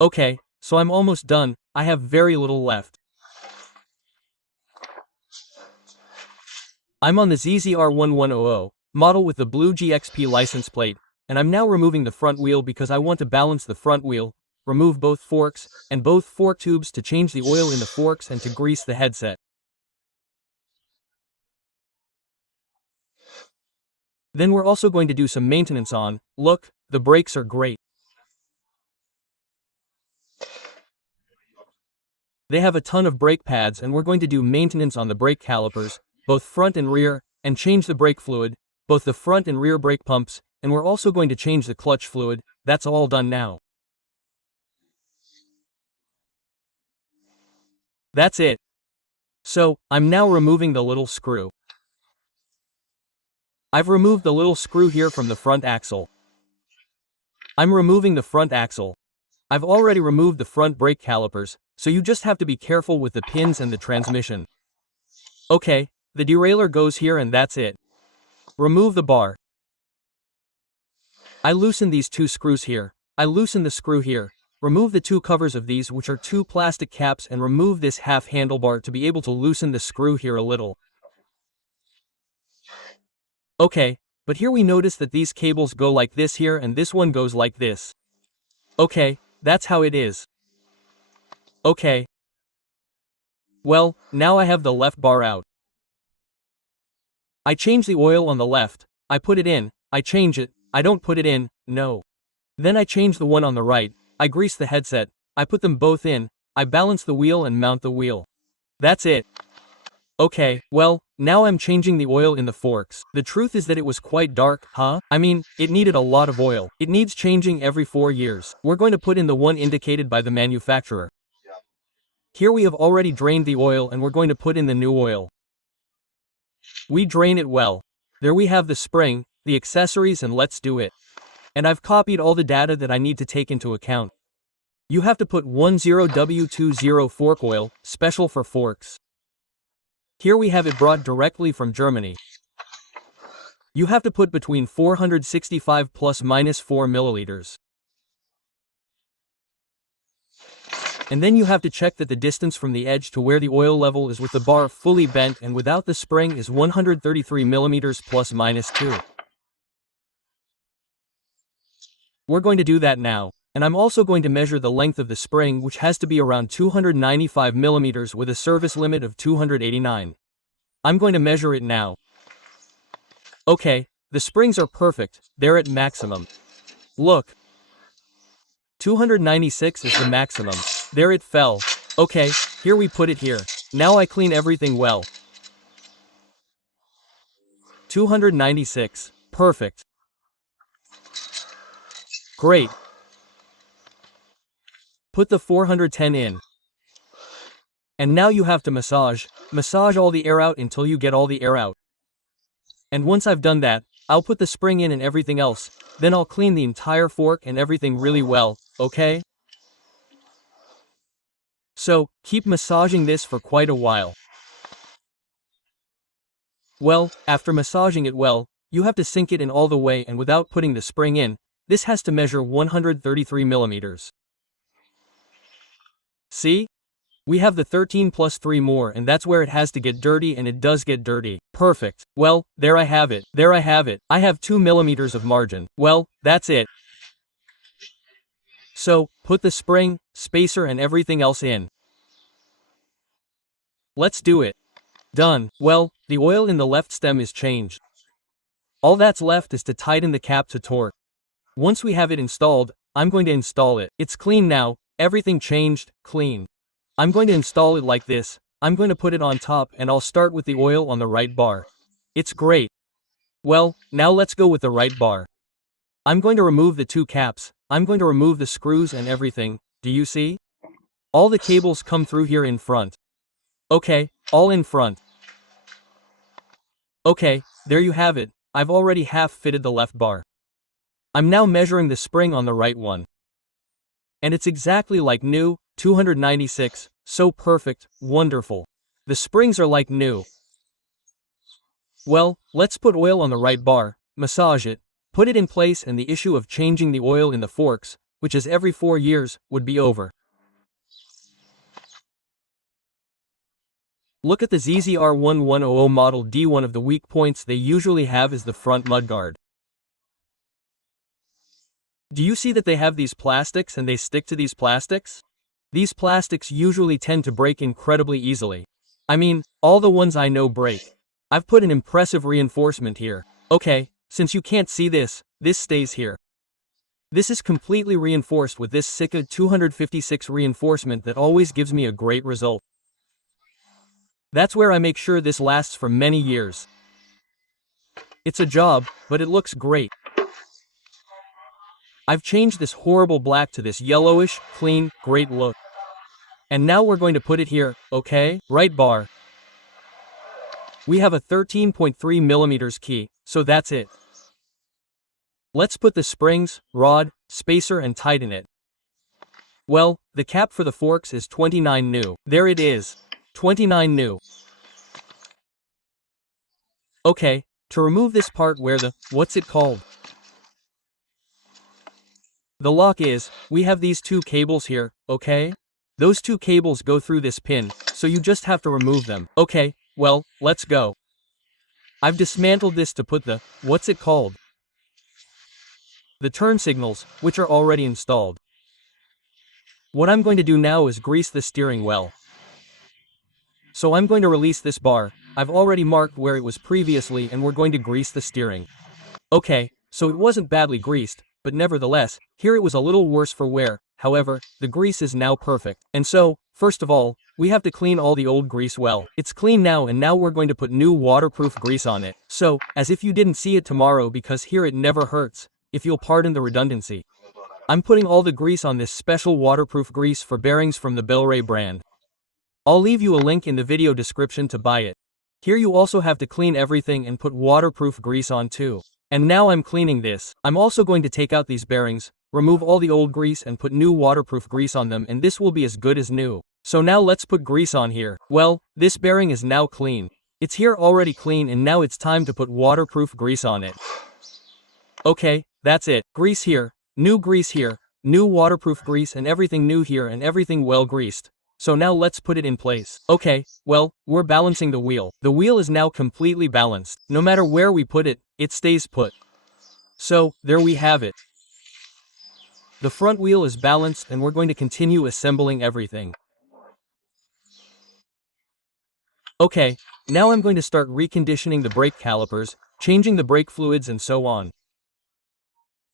Okay, so I'm almost done, I have very little left. I'm on the ZZR1100 model with the blue GXP license plate, and I'm now removing the front wheel because I want to balance the front wheel, remove both forks, and both fork tubes to change the oil in the forks and to grease the headset. Then we're also going to do some maintenance on, look, the brakes are great. They have a ton of brake pads and we're going to do maintenance on the brake calipers, both front and rear, and change the brake fluid, both the front and rear brake pumps, and we're also going to change the clutch fluid. That's all done now. That's it. So, I'm now removing the little screw. I've removed the little screw here from the front axle. I'm removing the front axle. I've already removed the front brake calipers, so you just have to be careful with the pins and the transmission. Okay, the derailleur goes here and that's it. Remove the bar. I loosen these two screws here. I loosen the screw here. Remove the two covers of these, which are two plastic caps, and remove this half handlebar to be able to loosen the screw here a little. Okay, but here we notice that these cables go like this here and this one goes like this. Okay, that's how it is. Okay. Well, now I have the left bar out. I change the oil on the left, I put it in, I change it, I don't put it in, no. Then I change the one on the right, I grease the headset, I put them both in, I balance the wheel and mount the wheel. That's it. Okay, well, now I'm changing the oil in the forks. The truth is that it was quite dark, huh? I mean, it needed a lot of oil. It needs changing every 4 years. We're going to put in the one indicated by the manufacturer. Here we have already drained the oil and we're going to put in the new oil. We drain it well. There we have the spring, the accessories, and let's do it. And I've copied all the data that I need to take into account. You have to put 10W20 fork oil, special for forks. Here we have it brought directly from Germany. You have to put between 465 plus minus 4 milliliters. And then you have to check that the distance from the edge to where the oil level is with the bar fully bent and without the spring is 133 millimeters plus minus 2. We're going to do that now. And I'm also going to measure the length of the spring, which has to be around 295 millimeters with a service limit of 289. I'm going to measure it now. Okay, the springs are perfect, they're at maximum. Look. 296 is the maximum. There it fell. Okay, here we put it here. Now I clean everything well. 296. Perfect. Great. Put the 410 in. And now you have to massage all the air out until you get all the air out. And once I've done that, I'll put the spring in and everything else, then I'll clean the entire fork and everything really well, okay? So, keep massaging this for quite a while. Well, after massaging it well, you have to sink it in all the way and without putting the spring in. This has to measure 133 millimeters. See? We have the 13 plus 3 more and that's where it has to get dirty, and it does get dirty. Perfect. Well, there I have it. There I have it. I have 2 millimeters of margin. Well, that's it. So, put the spring, spacer and everything else in. Let's do it. Done. Well, the oil in the left stem is changed. All that's left is to tighten the cap to torque. Once we have it installed, I'm going to install it. It's clean now, everything changed, clean. I'm going to install it like this. I'm going to put it on top and I'll start with the oil on the right bar. It's great. Well, now let's go with the right bar. I'm going to remove the two caps. I'm going to remove the screws and everything. Do you see? All the cables come through here in front. Okay, all in front. Okay, there you have it. I've already half fitted the left bar. I'm now measuring the spring on the right one. And it's exactly like new, 296, so perfect, wonderful. The springs are like new. Well, let's put oil on the right bar, massage it, put it in place, and the issue of changing the oil in the forks, which is every 4 years, would be over. Look at the ZZR1100 model D. One of the weak points they usually have is the front mudguard. Do you see that they have these plastics and they stick to these plastics? These plastics usually tend to break incredibly easily. I mean, all the ones I know break. I've put an impressive reinforcement here. Okay, since you can't see this stays here. This is completely reinforced with this Sika 256 reinforcement that always gives me a great result. That's where I make sure this lasts for many years. It's a job, but it looks great. I've changed this horrible black to this yellowish, clean, great look. And now we're going to put it here, okay? Right bar. We have a 13.3mm key, so that's it. Let's put the springs, rod, spacer and tighten it. Well, the cap for the forks is 29 new. There it is. 29 new. Okay, to remove this part where the, what's it called? The lock is, we have these two cables here, okay? Those two cables go through this pin, so you just have to remove them. Okay, well, let's go. I've dismantled this to put the, what's it called? The turn signals, which are already installed. What I'm going to do now is grease the steering well. So I'm going to release this bar. I've already marked where it was previously and we're going to grease the steering. Okay, so it wasn't badly greased, but nevertheless, here it was a little worse for wear. However, the grease is now perfect. And so, first of all, we have to clean all the old grease well. It's clean now and now we're going to put new waterproof grease on it. So, as if you didn't see it tomorrow because here it never hurts, if you'll pardon the redundancy. I'm putting all the grease on this special waterproof grease for bearings from the Bel-Ray brand. I'll leave you a link in the video description to buy it. Here you also have to clean everything and put waterproof grease on too. And now I'm cleaning this. I'm also going to take out these bearings, remove all the old grease and put new waterproof grease on them and this will be as good as new. So now let's put grease on here. Well, this bearing is now clean. It's here already clean and now it's time to put waterproof grease on it. Okay, that's it. Grease here, new waterproof grease and everything new here and everything well greased. So now let's put it in place. Okay, well, we're balancing the wheel. The wheel is now completely balanced. No matter where we put it, it stays put. So, there we have it. The front wheel is balanced and we're going to continue assembling everything. Okay, now I'm going to start reconditioning the brake calipers, changing the brake fluids and so on.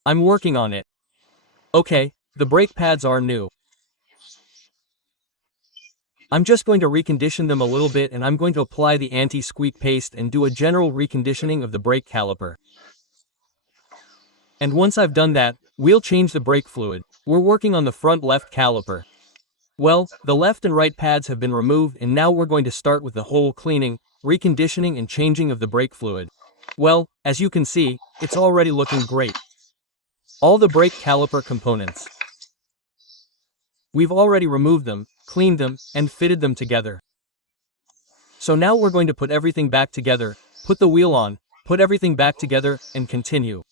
I'm working on it. Okay, the brake pads are new. I'm just going to recondition them a little bit and I'm going to apply the anti-squeak paste and do a general reconditioning of the brake caliper. And once I've done that, we'll change the brake fluid. We're working on the front left caliper. Well, the left and right pads have been removed and now we're going to start with the whole cleaning, reconditioning and changing of the brake fluid. Well, as you can see, it's already looking great. All the brake caliper components. We've already removed them, cleaned them, and fitted them together. So now we're going to put everything back together, put the wheel on, put everything back together, and continue.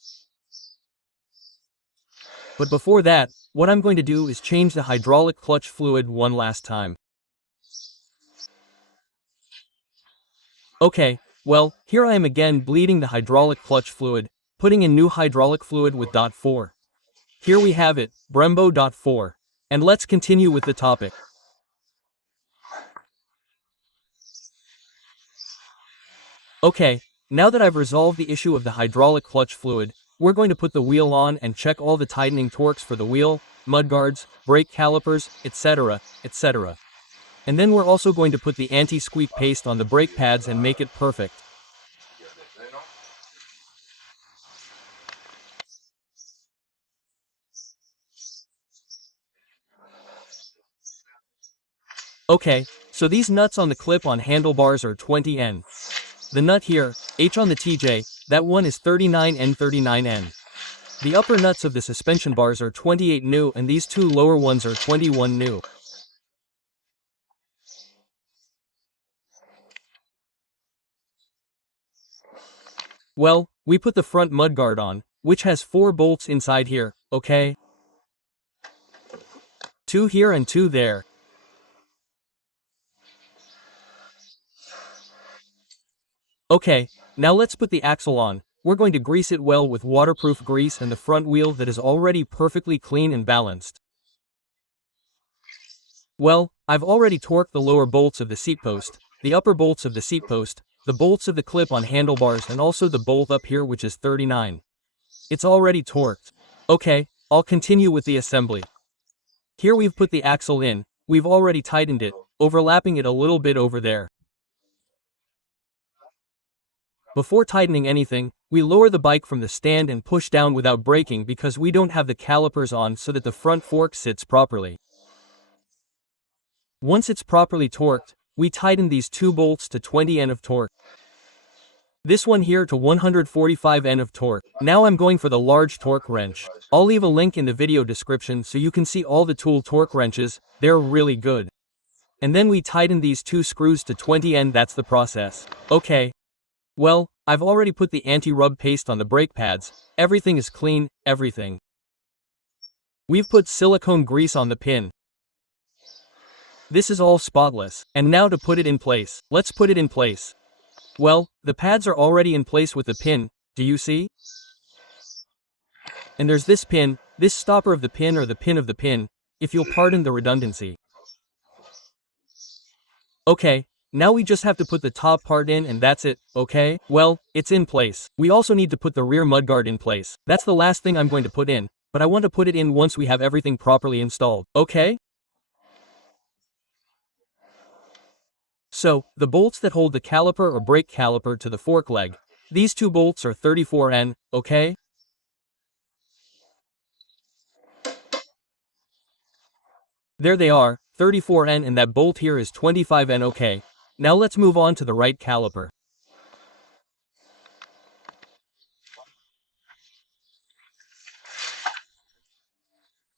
But before that, what I'm going to do is change the hydraulic clutch fluid one last time. Okay, well, here I am again bleeding the hydraulic clutch fluid, putting in new hydraulic fluid with .4. Here we have it, Brembo .4. And let's continue with the topic. Okay, now that I've resolved the issue of the hydraulic clutch fluid, we're going to put the wheel on and check all the tightening torques for the wheel, mudguards, brake calipers, etc., etc. And then we're also going to put the anti-squeak paste on the brake pads and make it perfect. Okay, so these nuts on the clip-on handlebars are 20N. The nut here, H on the TJ, that one is 39N 39N. The upper nuts of the suspension bars are 28 new and these two lower ones are 21 new. Well, we put the front mudguard on, which has 4 bolts inside here, okay? 2 here and 2 there. Okay, now let's put the axle on. We're going to grease it well with waterproof grease and the front wheel that is already perfectly clean and balanced. Well, I've already torqued the lower bolts of the seat post, the upper bolts of the seat post, the bolts of the clip on handlebars and also the bolt up here which is 39. It's already torqued. Okay, I'll continue with the assembly. Here we've put the axle in, we've already tightened it, overlapping it a little bit over there. Before tightening anything, we lower the bike from the stand and push down without braking because we don't have the calipers on so that the front fork sits properly. Once it's properly torqued, we tighten these 2 bolts to 20 N of torque. This one here to 145 N of torque. Now I'm going for the large torque wrench. I'll leave a link in the video description so you can see all the tool torque wrenches, they're really good. And then we tighten these 2 screws to 20 N, that's the process. Okay. Well, I've already put the anti-rub paste on the brake pads, everything is clean, everything. We've put silicone grease on the pin. This is all spotless, and now to put it in place, let's put it in place. Well, the pads are already in place with the pin, do you see? And there's this pin, this stopper of the pin or the pin of the pin, if you'll pardon the redundancy. Okay, now we just have to put the top part in and that's it, okay? Well, it's in place. We also need to put the rear mudguard in place. That's the last thing I'm going to put in, but I want to put it in once we have everything properly installed, okay? So, the bolts that hold the caliper or brake caliper to the fork leg. These 2 bolts are 34 N, okay? There they are, 34 N and that bolt here is 25 N, okay? Now let's move on to the right caliper.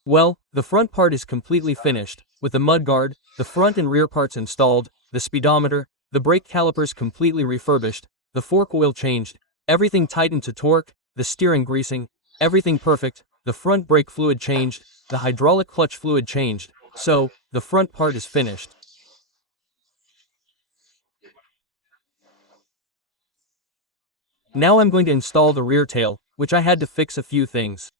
Well, the front part is completely finished, with the mudguard, the front and rear parts installed, the speedometer, the brake calipers completely refurbished, the fork oil changed, everything tightened to torque, the steering greasing, everything perfect, the front brake fluid changed, the hydraulic clutch fluid changed, so, the front part is finished. Now I'm going to install the rear tail, which I had to fix a few things.